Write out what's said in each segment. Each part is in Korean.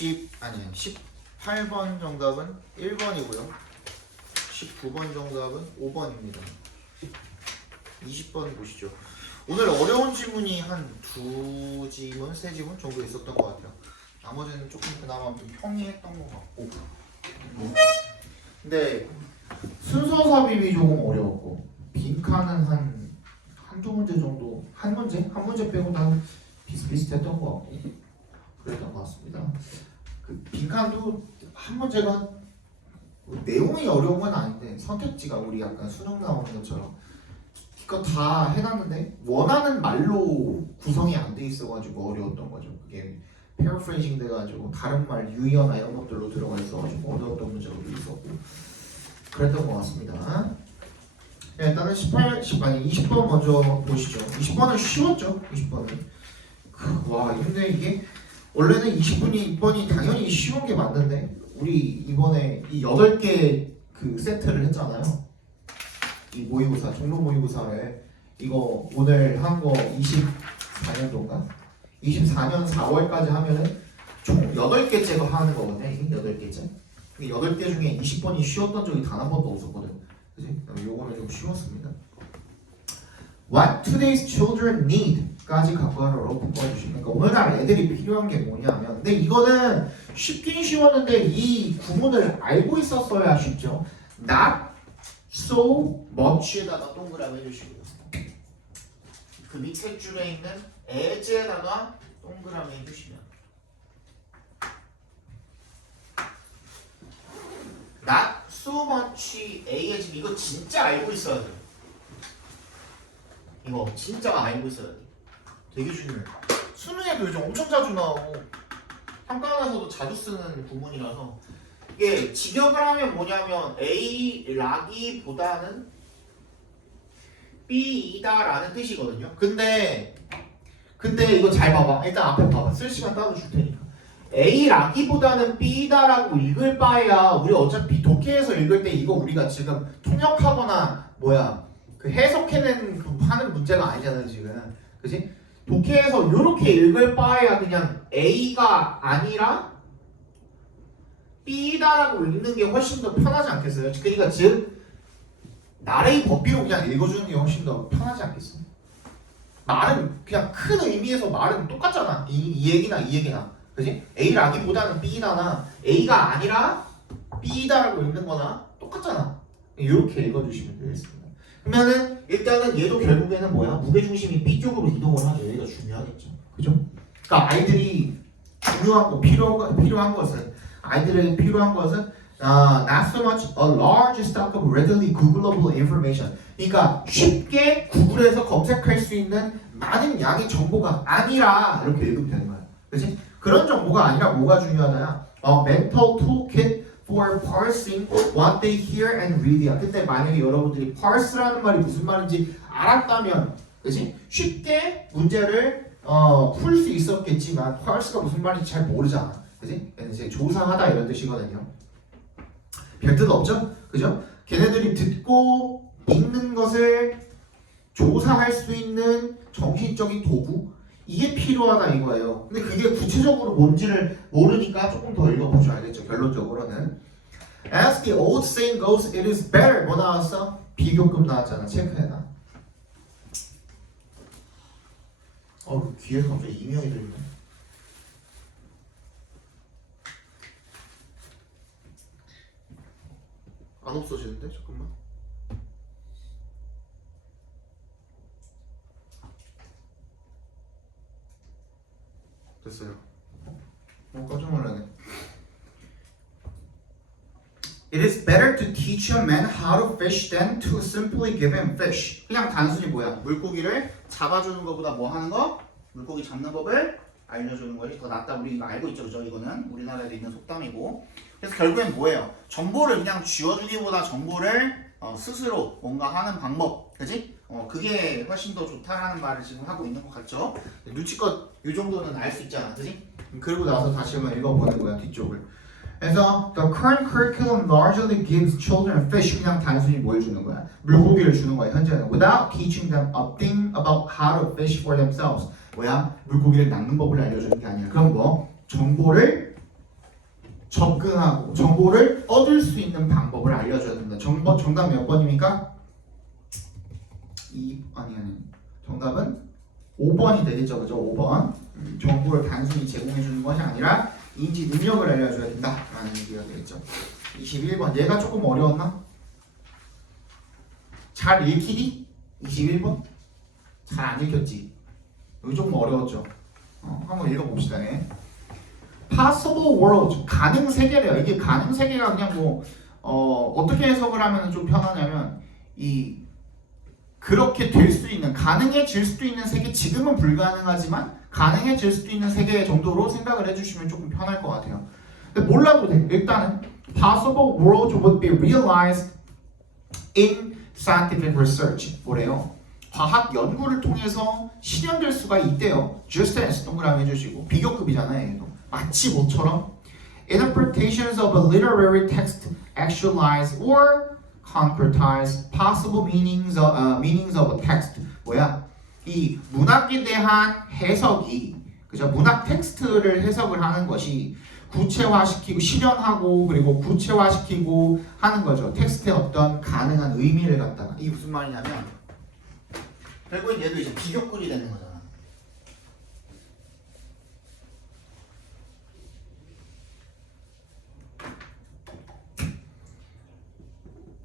18번 정답은 1번이고요. 19번 정답은 5번입니다. 20번 보시죠. 오늘 어려운 지문이 한 2지문, 3지문 정도 있었던 것 같아요. 나머지는 조금 그나마 좀 평이했던 것 같고. 근데 순서 삽입이 조금 어려웠고, 빈칸은 한두 문제 정도, 한 문제 빼고 다 비슷비슷했던 것 같고 그랬던 것 같습니다. 그 빈칸도 한 문제가 내용이 어려운 건 아닌데 선택지가 우리 약간 수능 나오는 것처럼 이거 다 해놨는데 원하는 말로 구성이 안 돼 있어가지고 어려웠던 거죠. 그게 패러프레이징 돼가지고 다른 말 유의어나 이런 것들로 들어가 있어가지고 어려웠던 문제도 있었고 그랬던 것 같습니다. 네, 일단은 20번 먼저 보시죠. 20번은 쉬웠죠. 20번은 와 근데 이게 원래는 20번이 당연히 쉬운 게 맞는데 우리 이번에 이 8개 그 세트를 했잖아요. 이 모의고사, 종로 모의고사를 이거 오늘 한 거 24년도인가? 24년 4월까지 하면은 총 8개째가 하는 거거든요. 이게 8개째. 8개 중에 20번이 쉬웠던 적이 단 한 번도 없었거든. 그지? 요거는 좀 쉬웠습니다. What today's children need 까지 갖고가로 뽑아주시면 그러니까 오늘날 애들이 필요한 게 뭐냐면 근데 이거는 쉽긴 쉬웠는데 이 구문을 알고 있었어야 쉽죠. Not so much에다가 동그라미 해주시고요. 그 밑에 줄에 있는 as에다가 동그라미 해주시면 Not so much as 이거 진짜 알고 있어야 돼요. 이거 진짜 알고 있어야 돼. 되게 중요해. 수능에도 요즘 엄청 자주 나오고 평가원에서도 자주 쓰는 구문이라서 이게 직역을 하면 뭐냐면 A라기보다는 B이다 라는 뜻이거든요. 근데 이거 잘 봐봐. 일단 앞에 봐봐. 쓸 시간 따로 줄 테니까. A라기보다는 B다 라고 읽을 바에야 우리 어차피 독해에서 읽을 때 이거 우리가 지금 통역하거나 그 해석해낸 하는 문제가 아니잖아요 지금. 그지? 독해에서 이렇게 읽을 바에야 그냥 A가 아니라 B다라고 읽는 게 훨씬 더 편하지 않겠어요? 그러니까 즉 나레이 법비로 그냥 읽어주는 게 훨씬 더 편하지 않겠어요? 말은 그냥 큰 의미에서 말은 똑같잖아. 이 얘기나 이 얘기나. 그지? A라기보다는 B다나 A가 아니라 B다라고 읽는 거나 똑같잖아. 이렇게 읽어주시면 되겠습니다. 그러면은 일단은 얘도 결국에는 뭐야? 무게중심이 B 쪽으로 이동을 하죠. 얘가 중요하겠죠. 그죠? 그러니까 아이들이 중요한 거 필요한 것은 아이들에게 필요한 것은 not so much a large stock of readily Googleable information. 그러니까 쉽게 구글에서 검색할 수 있는 많은 양의 정보가 아니라 이렇게 읽으면 되는 거야. 그렇지? 그런 정보가 아니라 뭐가 중요하냐? mental toolkit for parsing what they hear and read이야. 근데 만약에 여러분들이 parse라는 말이 무슨 말인지 알았다면, 그렇지? 쉽게 문제를 풀 수 있었겠지만 parse가 무슨 말인지 잘 모르잖아. 그지? 이제 조사하다 이런 뜻이거든요. 별 뜻 없죠? 그죠? 걔네들이 듣고 읽는 것을 조사할 수 있는 정신적인 도구 이게 필요하다 이거예요. 근데 그게 구체적으로 뭔지를 모르니까 조금 더 읽어보셔야 알겠죠. 결론적으로는 As the old saying goes, it is better. 뭐 나왔어? 비교급 나왔잖아. 체크해놔. 귀에서 갑자기 이명이 들리네. 안 없어지는데? 잠깐만. 됐어요. 깜짝 놀라네. It is better to teach a man how to fish than to simply give him fish. 그냥 단순히 뭐야? 물고기를 잡아주는 것보다 뭐 하는 거? 물고기 잡는 법을 알려주는 것이 더 낫다. 우리 이거 알고 있죠, 그죠? 이거는 우리나라에도 있는 속담이고. 그래서 결국엔 뭐예요? 정보를 그냥 쥐어주기보다 정보를 스스로 뭔가 하는 방법, 그지? 그게 훨씬 더 좋다라는 말을 지금 하고 있는 것 같죠? 눈치껏 이 정도는 알 수 있잖아, 그지? 그리고 나서 다시 한번 읽어보는 거야, 뒤쪽을. 그래서 the current curriculum largely gives children fish. 그냥 단순히 뭘 주는 거야? 물고기를 주는 거야, 현재는. Without teaching them a thing about how to fish for themselves. 뭐야? 물고기를 낚는 법을 알려주는 게 아니야. 그럼 뭐? 정보를 접근하고 정보를 얻을 수 있는 방법을 알려줘야 된다. 정답 몇 번입니까? 아니 정답은 5번이 되겠죠. 그죠? 5번. 정보를 단순히 제공해 주는 것이 아니라 인지 능력을 알려줘야 된다라는 얘기가 되겠죠. 21번. 얘가 조금 어려웠나? 잘 읽히니? 21번? 잘 안 읽혔지? 여기 조금 어려웠죠? 한번 읽어봅시다. 네. Possible world, 가능 세계래요. 이게 가능 세계가 그냥 뭐 어떻게 해석을 하면 좀 편하냐면 그렇게 될 수 있는, 가능해질 수도 있는 세계, 지금은 불가능하지만 가능해질 수도 있는 세계 정도로 생각을 해주시면 조금 편할 것 같아요. 근데 몰라도 돼. 일단은 possible world would be realized in scientific research. 뭐래요? 과학 연구를 통해서 실현될 수가 있대요. just as 동그라미 해주시고 비교급이잖아요. 얘도. 마치 뭐처럼 interpretations of a literary text actualize or concretize possible meanings of a text. 뭐야? 이 문학에 대한 해석이, 그죠? 문학 텍스트를 해석을 하는 것이 구체화시키고 실현하고 그리고 구체화시키고 하는 거죠. 텍스트의 어떤 가능한 의미를 갖다가. 이게 무슨 말이냐면 결국엔 얘도 이제 비교급이 되는 거잖아.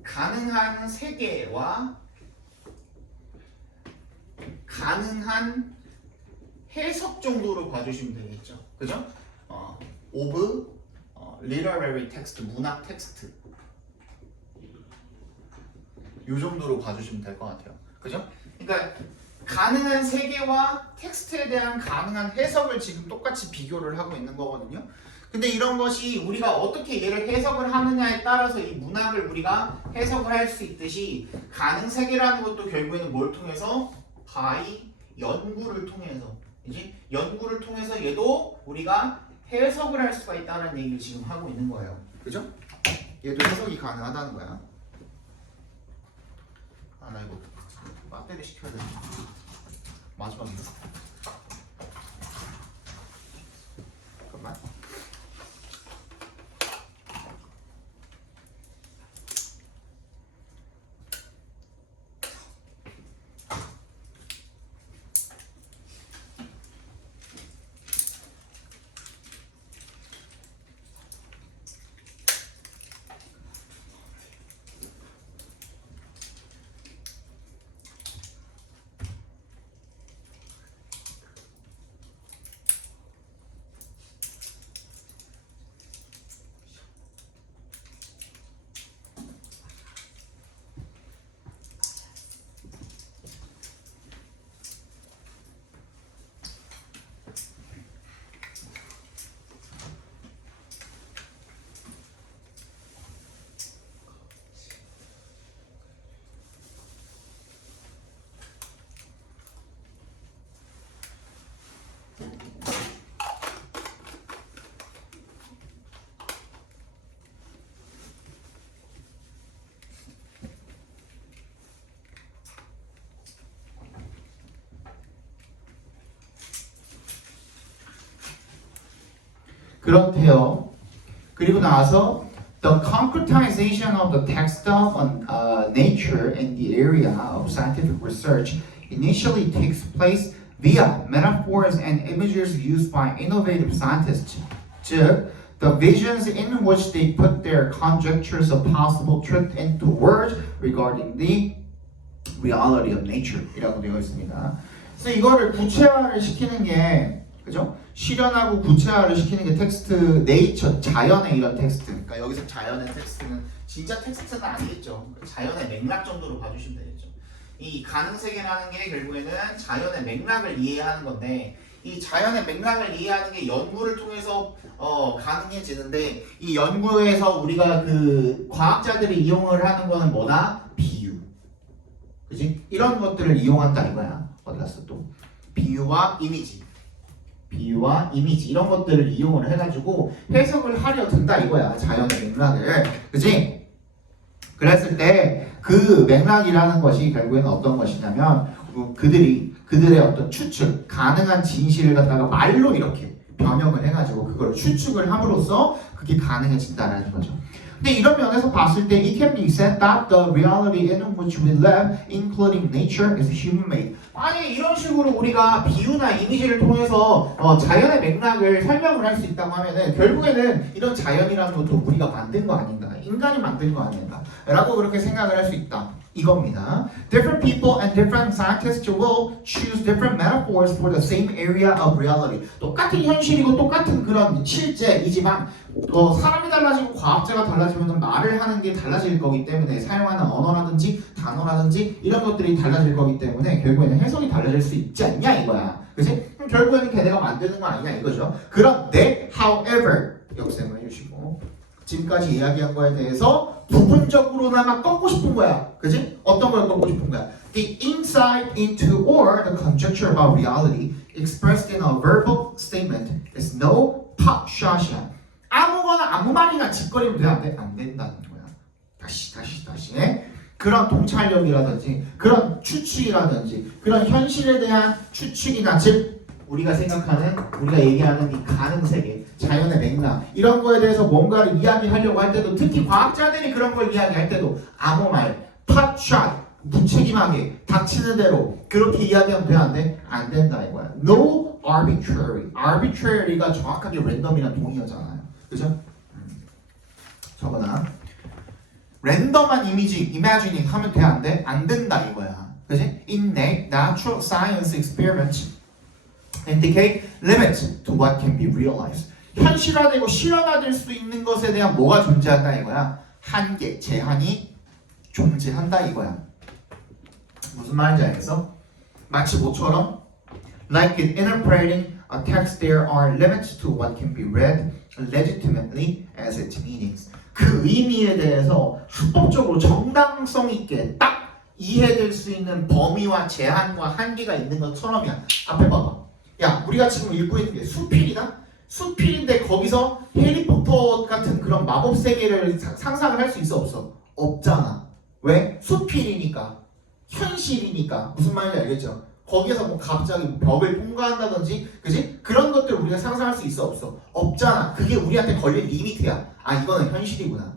가능한 세계와 가능한 해석 정도로 봐주시면 되겠죠. 그죠? of literary text, 문학 텍스트 요 정도로 봐주시면 될 것 같아요. 그죠? 그러니까 가능한 세계와 텍스트에 대한 가능한 해석을 지금 똑같이 비교를 하고 있는 거거든요. 근데 이런 것이 우리가 어떻게 얘를 해석을 하느냐에 따라서 이 문학을 우리가 해석을 할 수 있듯이 가능 세계라는 것도 결국에는 뭘 통해서? by 연구를 통해서, 이제 연구를 통해서 얘도 우리가 해석을 할 수가 있다는 얘기를 지금 하고 있는 거예요. 그죠? 얘도 해석이 가능하다는 거야. 나 이거 배터리 시켜야 돼. 마지막이다. 잠깐만. 그렇대요. 그리고 나서 the concretization of the text of nature in the area of scientific research initially takes place via metaphors and images used by innovative scientists. 즉, the visions in which they put their conjectures of possible truth into words regarding the reality of nature 이라고 되어 있습니다. 그래서 이거를 구체화를 시키는 게, 그죠? 실현하고 구체화를 시키는 게 텍스트, 네이처, 자연의 이런 텍스트. 그러니까 여기서 자연의 텍스트는 진짜 텍스트는 아니겠죠. 자연의 맥락 정도로 봐주시면 되겠죠. 이 가능세계라는 게 결국에는 자연의 맥락을 이해하는 건데, 이 자연의 맥락을 이해하는 게 연구를 통해서 가능해지는데, 이 연구에서 우리가 그 과학자들이 이용을 하는 거는 뭐다? 비유. 그지? 이런 것들을 이용한다 이거야. 어디 갔어 또? 비유와 이미지. 비유와 이미지 이런 것들을 이용을 해가지고 해석을 하려 든다 이거야. 자연의 맥락을. 그지? 그랬을 때 그 맥락이라는 것이 결국에는 어떤 것이냐면 그들의 어떤 추측, 가능한 진실을 갖다가 말로 이렇게 변형을 해가지고 그걸 추측을 함으로써 그게 가능해진다라는 거죠. 근데 이런 면에서 봤을 때 it can be said that the reality in which we live, including nature, is human-made. 아니 이런 식으로 우리가 비유나 이미지를 통해서 자연의 맥락을 설명을 할 수 있다고 하면은 결국에는 이런 자연이라는 것도 우리가 만든 거 아닌가, 인간이 만든 거 아닌가 라고 그렇게 생각을 할 수 있다 이겁니다. Different people and different scientists will choose different metaphors for the same area of reality. 똑같은 현실이고 똑같은 그런 실제이지만 사람이 달라지고 과학자가 달라지면 말을 하는 게 달라질 거기 때문에 사용하는 언어라든지 단어라든지 이런 것들이 달라질 거기 때문에 결국에는 해석이 달라질 수 있지 않냐 이거야. 그치? 그럼 결국에는 걔네가 만드는 거 아니냐 이거죠. 그런데 however 역sem을 해주시고 지금까지 이야기한 거에 대해서 부분적으로나마 꺾고 싶은 거야. 그치? 어떤 걸 꺾고 싶은 거야? The insight into or the conjecture about reality expressed in a verbal statement is no potshot이야. 아무거나 아무 말이나 짓거리면 돼? 안 된다는 거야. 다시. 그런 통찰력이라든지 그런 추측이라든지 그런 현실에 대한 추측이나 즉 우리가 생각하는 우리가 얘기하는 이 가능세계 자연의 맥락 이런 거에 대해서 뭔가를 이야기하려고 할 때도 특히 과학자들이 그런 걸 이야기할 때도 아무 말, 팟샷 무책임하게 닥치는 대로 그렇게 이야기하면 돼? 안 돼? 안 된다 이거야. No arbitrary. arbitrary가 정확하게 랜덤이란 동의어잖아요. 그죠? 저거나 랜덤한 이미지, imagining 하면 돼? 안 돼? 안 된다 이거야. 그지? In natural science experiments indicate limits to what can be realized. 현실화되고 실현화될 수 있는 것에 대한 뭐가 존재한다 이거야? 한계, 제한이 존재한다 이거야. 무슨 말인지 알겠어? 마치 뭐처럼 like in interpreting a text there are limits to what can be read legitimately as its meanings. 그 의미에 대해서 합법적으로 정당성 있게 딱 이해될 수 있는 범위와 제한과 한계가 있는 것처럼이야. 앞에 봐봐. 야, 우리가 지금 읽고 있는 게 수필이다? 수필인데 거기서 해리포터 같은 그런 마법 세계를 상상을 할 수 있어 없어? 없잖아. 왜? 수필이니까. 현실이니까. 무슨 말인지 알겠죠? 거기에서 뭐 갑자기 벽을 통과한다든지 그지? 그런 것들 우리가 상상할 수 있어 없어? 없잖아. 그게 우리한테 걸린 리미트야. 아 이거는 현실이구나.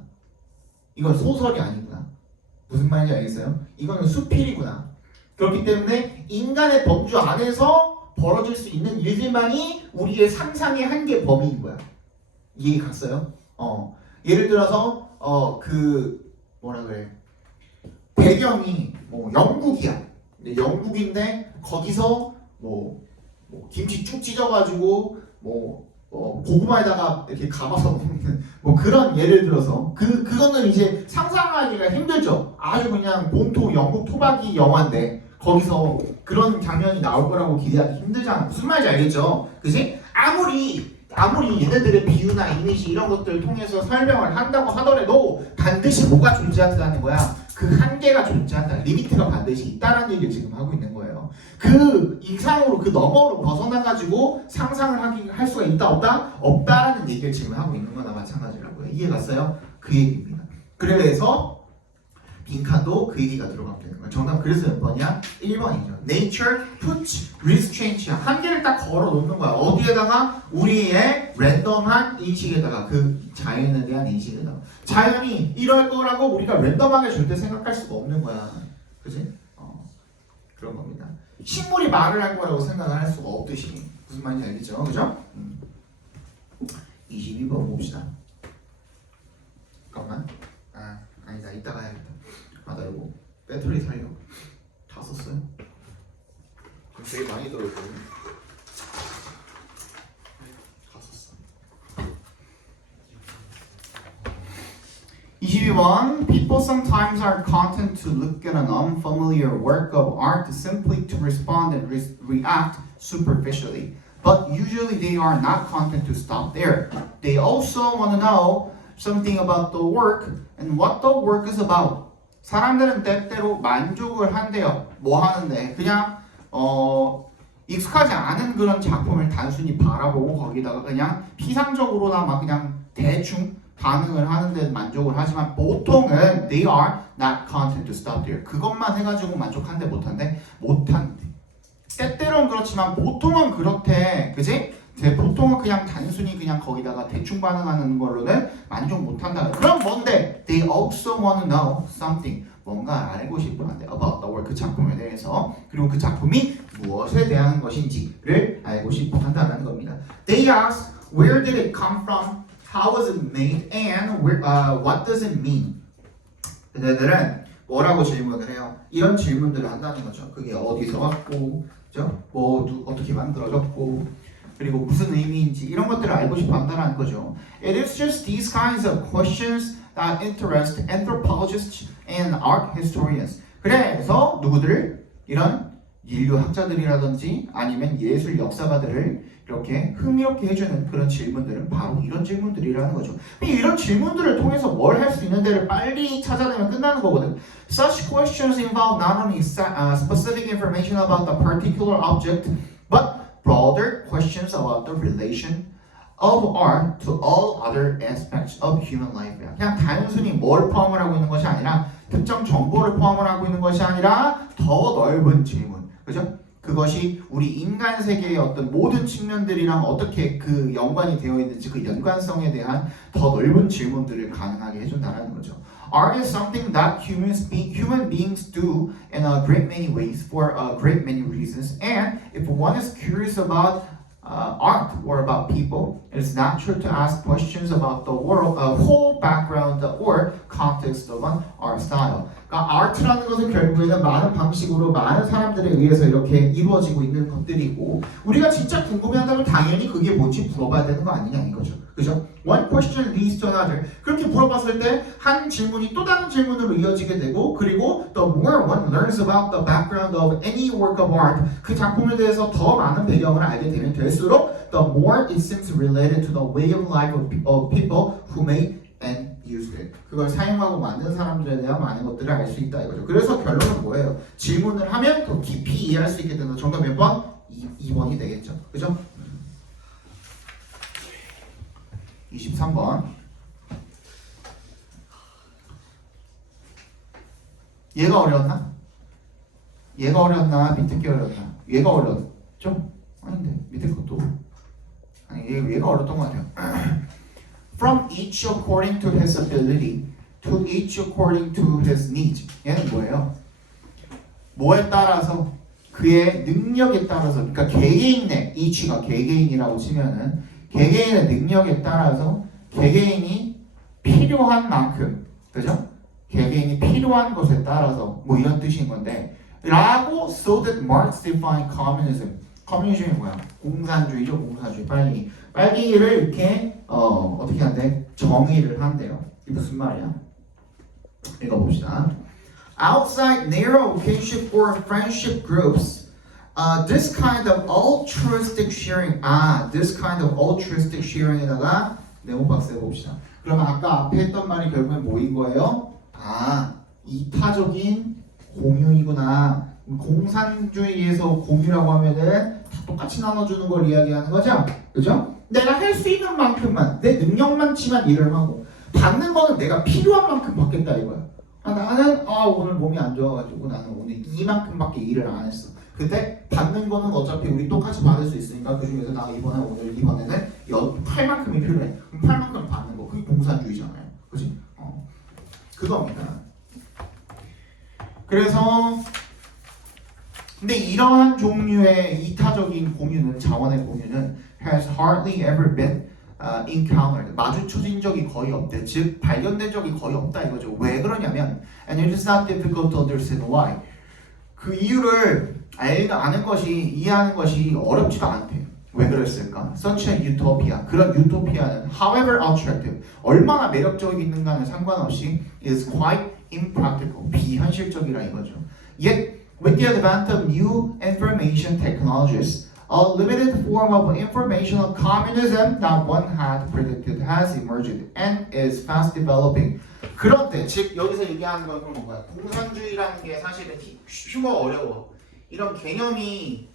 이건 소설이 아니구나. 무슨 말인지 알겠어요? 이거는 수필이구나. 그렇기 때문에 인간의 범주 안에서 벌어질 수 있는 일들만이 우리의 상상의 한계 범위인 거야. 이해 갔어요? 예를 들어서 그 뭐라 그래? 배경이 뭐 영국이야. 근데 영국인데 거기서 뭐 김치 쭉 찢어가지고 고구마에다가 이렇게 감아서 먹는 뭐 그런 예를 들어서 그거는 이제 상상하기가 힘들죠. 아주 그냥 본토 영국 토박이 영화인데 거기서 그런 장면이 나올 거라고 기대하기 힘들잖아. 무슨 말인지 알겠죠? 그지? 아무리 얘네들의 비유나 이미지 이런 것들을 통해서 설명을 한다고 하더라도 반드시 뭐가 존재한다는 거야? 그 한계가 존재한다. 리미트가 반드시 있다라는 얘기를 지금 하고 있는 거예요. 그 이상으로 그 너머로 벗어나가지고 상상을 할 수가 있다 없다? 없다라는 얘기를 지금 하고 있는 거나 마찬가지라고요. 이해 갔어요? 그 얘기입니다. 그래서 빈칸도 그 얘기가 들어가면 되는 거야. 정답 그래서 몇 번이야? 1번이죠. Nature puts restraints. 한계를 딱 걸어 놓는 거야. 어디에다가? 우리의 랜덤한 인식에다가 그 자연에 대한 인식에다가. 자연이 이럴 거라고 우리가 랜덤하게 절대 생각할 수가 없는 거야. 그지? 그런 겁니다. 식물이 말을 할 거라고 생각을 할 수가 없듯이. 무슨 말인지 알겠죠? 그죠? 22번 봅시다. 잠깐만. 아니다. 이따가 해야겠다. 나 이거 배터리 살려고 다 썼어요? 되게 많이 들어있거든요. 다 썼어. 22번 People sometimes are content to look at an unfamiliar work of art simply to respond and react superficially. But usually they are not content to stop there. They also want to know something about the work and what the work is about. 사람들은 때때로 만족을 한대요. 뭐 하는데? 그냥 익숙하지 않은 그런 작품을 단순히 바라보고 거기다가 그냥 피상적으로나 막 그냥 대충 반응을 하는데 만족을 하지만 보통은 they are not content to stop there. 그것만 해가지고 만족한대 못한대? 못한대. 때때로는 그렇지만 보통은 그렇대. 그지? 보통은 그냥 단순히 그냥 거기다가 대충 반응하는 걸로는 만족 못한다. 그럼 뭔데? They also want to know something. 뭔가 알고 싶어한대. About the work. 그 작품에 대해서. 그리고 그 작품이 무엇에 대한 것인지를 알고 싶어 한다는 겁니다. They ask, where did it come from? How was it made? And what does it mean? 그들은 뭐라고 질문을 해요? 이런 질문들을 한다는 거죠. 그게 어디서 왔고, 그죠? 어떻게 만들어졌고, 그리고 무슨 의미인지 이런 것들을 알고 싶어 한다는 거죠. It is just these kinds of questions that interest anthropologists and art historians. 그래서 누구들을? 이런 인류학자들이라든지 아니면 예술 역사가들을 이렇게 흥미롭게 해주는 그런 질문들은 바로 이런 질문들이라는 거죠. 이런 질문들을 통해서 뭘 할 수 있는 데를 빨리 찾아내면 끝나는 거거든. Such questions involve not only specific information about the particular object, but broader questions about the relation of art to all other aspects of human life. 그냥 단순히 뭘 포함을 하고 있는 것이 아니라 특정 정보를 포함을 하고 있는 것이 아니라 더 넓은 질문. 그죠? 그것이 우리 인간 세계의 어떤 모든 측면들이랑 어떻게 그 연관이 되어 있는지 그 연관성에 대한 더 넓은 질문들을 가능하게 해준다는 거죠. Art is something that human beings do in a great many ways for a great many reasons. And if one is curious about art or about people, it is natural to ask questions about the world, whole background or context of an art style. 그러니까 아트라는 것은 결국에는 많은 방식으로 많은 사람들에 의해서 이렇게 이루어지고 있는 것들이고 우리가 진짜 궁금해한다면 당연히 그게 뭔지 물어봐야 되는 거 아니냐 이거죠. 그죠? One question leads to another. 그렇게 물어봤을 때 한 질문이 또 다른 질문으로 이어지게 되고 그리고 the more one learns about the background of any work of art 그 작품에 대해서 더 많은 배경을 알게 되면 될수록 the more it seems related to the way of life of people who made and used it. 그걸 사용하고 만든 사람들에 대한 많은 것들을 알 수 있다 이거죠. 그래서 결론은 뭐예요? 질문을 하면 더 깊이 이해할 수 있게 되는 정답 몇 번? 2번이 되겠죠. 그죠? 23번. 얘가 어려웠나? 얘가 어려웠나? 밑에 게 어려웠나? 얘가 어려웠죠? 아닌데 밑에 것도 아니 얘가 어려웠던 것 같아요. From each according to his ability, to each according to his needs. 얘는 뭐예요? 뭐에 따라서 그의 능력에 따라서 그러니까 개개인의 each가 개개인이라고 치면은 개개인의 능력에 따라서 개개인이 필요한 만큼 그죠? 개개인이 필요한 것에 따라서 뭐 이런 뜻인 건데 라고 so that Marx defined communism. 커뮤니즘이 뭐야? 공산주의죠. 공산주의. 빨리를 이렇게 어떻게 한대? 정의를 한대요. 이게 무슨 말이야? 읽어봅시다. Outside narrow kinship or friendship groups, this kind of altruistic sharing. This kind of altruistic sharing에다가 네모 박스 해봅시다. 그러면 아까 앞에 했던 말이 결국엔 뭐인 거예요? 이타적인 공유이구나. 공산주의에서 공유라고 하면은 다 똑같이 나눠주는 걸 이야기하는 거죠? 그죠? 내가 할 수 있는 만큼만 내 능력만치만 일을 하고 받는 거는 내가 필요한 만큼 받겠다 이거야. 나는 오늘 몸이 안 좋아가지고 나는 오늘 이만큼밖에 일을 안 했어. 근데 받는 거는 어차피 우리 똑같이 받을 수 있으니까 그 중에서 나 이번에는 8만큼이 필요해. 그럼 8만큼 받는 거. 그게 공산주의잖아요. 그지? 그겁니다. 그래서 근데 이러한 종류의 이타적인 공유는 자원의 공유는 has hardly ever been encountered. 마주쳐진 적이 거의 없대. 즉 발견된 적이 거의 없다 이거죠. 왜 그러냐면 and it is not difficult to understand why. 그 이유를 아는 것이 이해하는 것이 어렵지도 않대. 왜 그랬을까? Such a utopia. 그런 유토피아는 however attractive. 얼마나 매력적인가는 상관없이 is quite impractical. 비현실적이라 이거죠. Yet with the advent of new information technologies, a limited form of informational communism that one had predicted has emerged and is fast developing. 그런데 즉 여기서 얘기하는 건 그런 거야. 공산주의라는 게 사실은 쉬워 어려워. 이런 개념이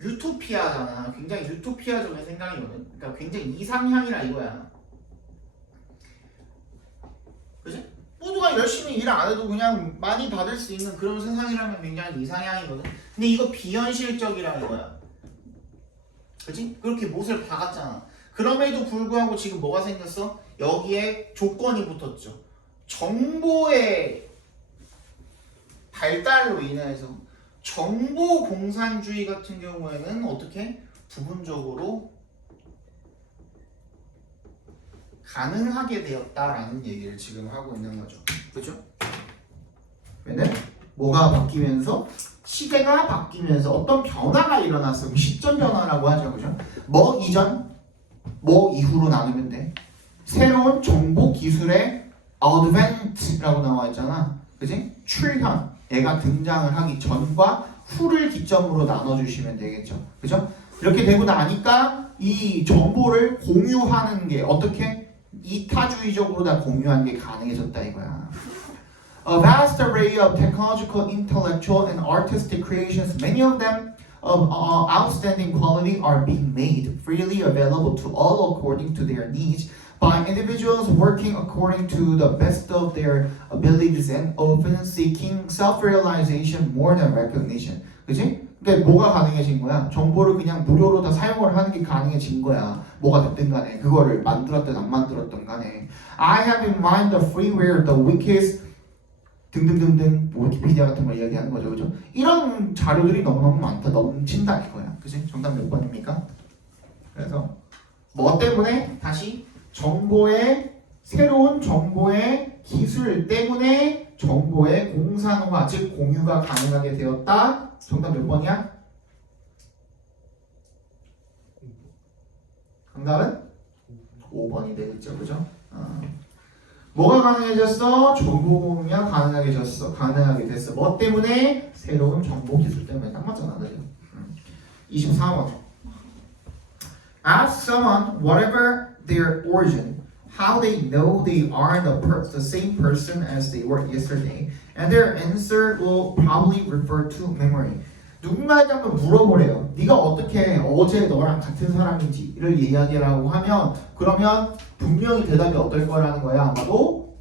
유토피아잖아. 굉장히 유토피아적인 생각이거든. 그러니까 굉장히 이상향이라 이거야. 그치? 모두가 열심히 일 안 해도 그냥 많이 받을 수 있는 그런 세상이라면 굉장히 이상향이거든. 근데 이거 비현실적이라는 거야. 그치? 그렇게 못을 박았잖아. 그럼에도 불구하고 지금 뭐가 생겼어? 여기에 조건이 붙었죠. 정보의 발달로 인해서 정보 공산주의 같은 경우에는 어떻게? 부분적으로 가능하게 되었다라는 얘기를 지금 하고 있는 거죠. 그죠? 왜냐면 뭐가 바뀌면서 시대가 바뀌면서 어떤 변화가 일어났어. 시점 변화라고 하죠. 그죠? 뭐 이전, 뭐 이후로 나누면 돼. 새로운 정보 기술의 advent라고 나와 있잖아. 그지? 출현. 얘가 등장을 하기 전과 후를 기점으로 나눠주시면 되겠죠. 그죠? 이렇게 되고 나니까 이 정보를 공유하는 게 어떻게? 이타주의적으로 다 공유하는 게 가능해졌다 이거야. A vast array of technological, intellectual, and artistic creations, many of them of outstanding quality, are being made freely available to all according to their needs by individuals working according to the best of their abilities and often seeking self-realization more than recognition. 그치? 그러니까 뭐가 가능해진 거야? 정보를 그냥 무료로 다 사용을 하는 게 가능해진 거야. 뭐가 됐든 간에 그거를 만들었든 안 만들었든 간에 I have in mind the freeware, the wikis 등등등등 위키피디아 같은 걸 이야기하는 거죠. 그죠? 이런 자료들이 너무너무 많다. 넘친다 이거야. 그치? 정답 몇 번입니까? 그래서 뭐 때문에? 다시 새로운 정보의 기술 때문에 정보의 공산화, 즉 공유가 가능하게 되었다. 정답 몇 번이야? 정답은 5번이 되겠죠. 그죠? 뭐가 가능해졌어? 정보 공유가 가능하게 됐어. 뭐 때문에? 새로운 정보 기술 때문에. 딱 맞잖아. 그죠? 24번. Ask someone whatever their origin, how they know they are the same person as they were yesterday, and their answer will probably refer to memory. 누군가에게 한번 물어보래요. 네가 어떻게 어제 너랑 같은 사람인지를 이야기라고 하면 그러면 분명히 대답이 어떨 거라는 거야. 아마도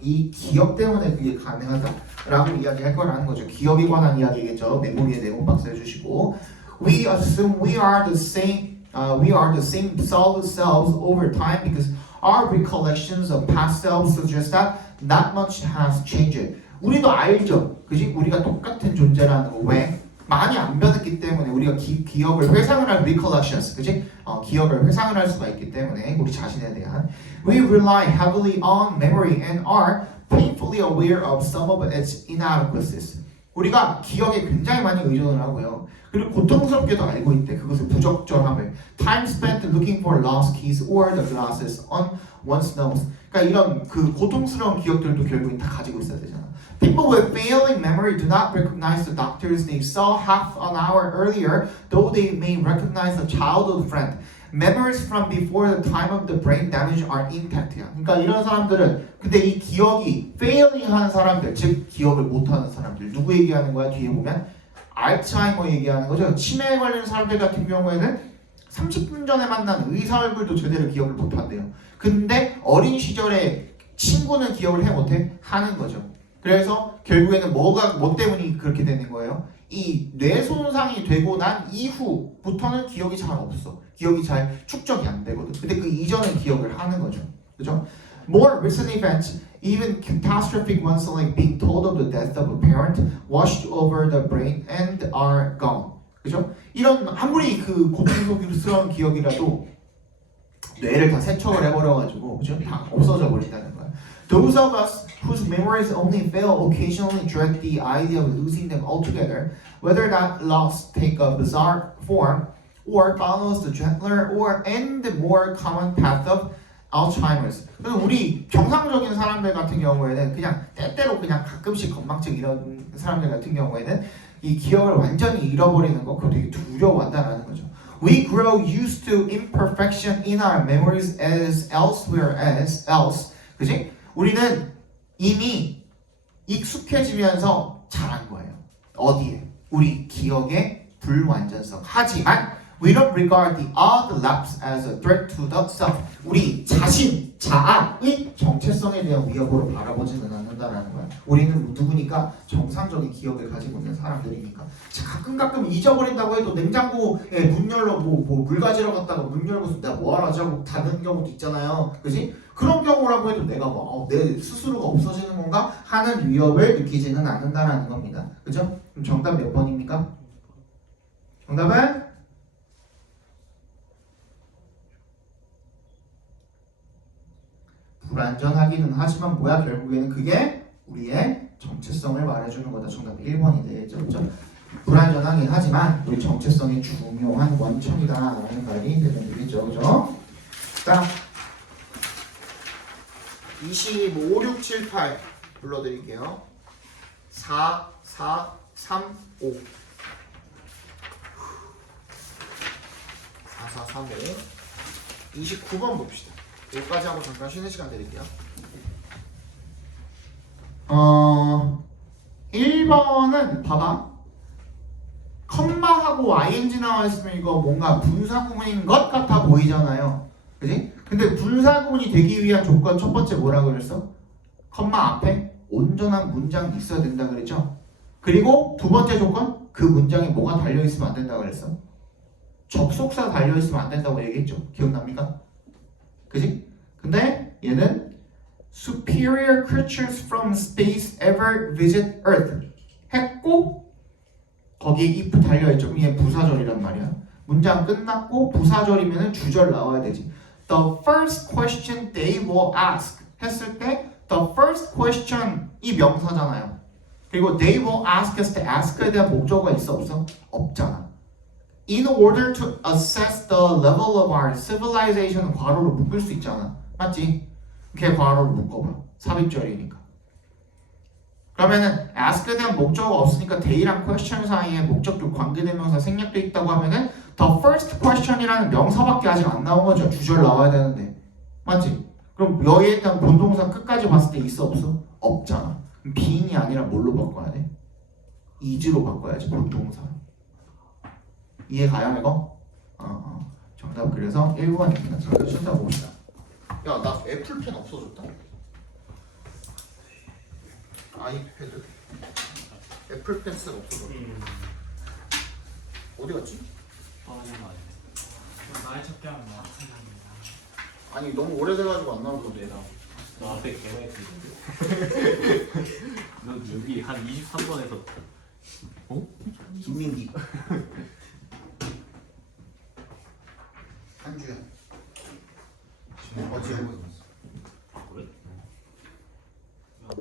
이 기억 때문에 그게 가능하다라고 이야기할 거라는 거죠. 기억에 관한 이야기겠죠. 메모리에 내용 박스 해주시고 We assume we are the same solid selves over time because our recollections of past selves suggest that not much has changed. 우리도 알죠. 그지? 우리가 똑같은 존재라는 거. 왜? 많이 안 변했기 때문에 우리가 기억을 회상을 할 recollections, 그지? 기억을 회상을 할 수가 있기 때문에 우리 자신에 대한 We rely heavily on memory and are painfully aware of some of its inadequacies. 우리가 기억에 굉장히 많이 의존을 하고요. 그리고 고통스럽게도 알고 있대. 그것의 부적절함을. Time spent looking for lost keys or the glasses on one's nose. 그러니까 이런 그 고통스러운 기억들도 결국엔 다 가지고 있어야 되잖아. People with failing memory do not recognize the doctors they saw half an hour earlier, though they may recognize a childhood friend. Memories from before the time of the brain damage are intact. 그러니까 이런 사람들은 근데 이 기억이 failing한 사람들, 즉 기억을 못하는 사람들 누구 얘기하는 거야? 뒤에 보면 알츠하이머 얘기하는 거죠. 치매에 걸리는 사람들 같은 경우에는 30분 전에 만난 의사 얼굴도 제대로 기억을 못한대요. 근데 어린 시절에 친구는 기억을 해 못해? 하는 거죠. 그래서 결국에는 뭐 때문에 그렇게 되는 거예요? 이 뇌 손상이 되고 난 이후부터는 기억이 잘 없어. 기억이 잘 축적이 안 되거든. 근데 그 이전은 기억을 하는 거죠. 그죠? More recent events, even catastrophic ones like being told of the death of a parent, washed over the brain and are gone. 그죠? 이런 아무리 그 고통스러운 기억이라도 뇌를 다 세척을 해버려가지고 그죠? 다 없어져 버린다는 거야. Those of us whose memories only fail occasionally dread the idea of losing them altogether, whether that loss take a bizarre form or follows the gentler and more common path of Alzheimer's. 그래서 우리 정상적인 사람들 같은 경우에는 그냥 때때로 그냥 가끔씩 건망증 이런 사람들 같은 경우에는 이 기억을 완전히 잃어버리는 거 그거 되게 두려워한다라는 거죠. We grow used to imperfection in our memories as else. 그지? 우리는 이미 익숙해지면서 잘한 거예요. 어디에? 우리 기억의 불완전성. 하지만 We don't regard the other labs as a threat to the self. 우리 자신, 자아의 정체성에 대한 위협으로 바라보지는 않는다라는 거야. 우리는 누구니까 정상적인 기억을 가지고 있는 사람들이니까. 가끔 잊어버린다고 해도 냉장고에 문 열러 물 가지러 갔다가 문 열고서 내가 뭐 하라지 하고 닫는 경우도 있잖아요. 그지? 그런 경우라고 해도 내가 내 스스로가 없어지는 건가 하는 위협을 느끼지는 않는다라는 겁니다. 그죠? 그럼 정답 몇 번입니까? 정답은? 불안전하기는 하지만 뭐야 결국에는 그게 우리의 정체성을 말해주는 거다. 정답 1번이 되겠죠. 그렇죠? 불안전하긴 하지만 우리 정체성이 중요한 원천이다라는 말이 되면 되겠죠. 그죠? 자 25, 6, 7, 8 불러드릴게요. 4, 4, 3, 5 4, 4, 3, 5 29번 봅시다. 여기까지 하고 잠깐 쉬는 시간 드릴게요. 1번은 봐봐. 컴마하고 ing 나와 있으면 이거 뭔가 분사구문인 것 같아 보이잖아요. 그지? 근데 분사구문이 되기 위한 조건 첫 번째 뭐라고 그랬어? 컴마 앞에 온전한 문장이 있어야 된다 그랬죠? 그리고 두 번째 조건 그 문장에 뭐가 달려있으면 안 된다 그랬어? 접속사 달려있으면 안 된다고 얘기했죠? 기억납니까? 그지? 근데 얘는 superior creatures from space ever visit Earth 했고 거기에 if 달려있죠. 그럼 얘 부사절이란 말이야. 문장 끝났고 부사절이면 주절 나와야 되지. The first question they will ask 했을 때 the first question 이 명사잖아요. 그리고 they will ask 했을 때 ask에 대한 목적어가 있어 없어? 없잖아. In order to assess the level of our civilization 괄호로 묶을 수 있잖아. 맞지? 걔 괄호로 묶어봐. 삽입절이니까. 그러면은 ask에 대한 목적어가 없으니까 they랑 question 사이에 목적격 관계대명사 생략돼 있다고 하면은 the first question이라는 명사밖에 아직 안 나온 거죠. 주절 나와야 되는데. 맞지? 그럼 여기에 대한 본동사 끝까지 봤을 때 있어 없어? 없잖아. 그럼 being이 아니라 뭘로 바꿔야 돼? is로 바꿔야지 본동사. 이해 가요 이거? 정답 그래서 1번입니다. 자, 쉬었다 봅시다. 야, 나 애플펜 없어졌다. 아이패드 애플펜슬 없어졌다. 어디 갔지? 나의 찾기 하면 나 생각납니다. 아니 너무 오래돼가지고 안 나오던데. 너 앞에 개가 있는데? 너 여기 한 23번에서 김민기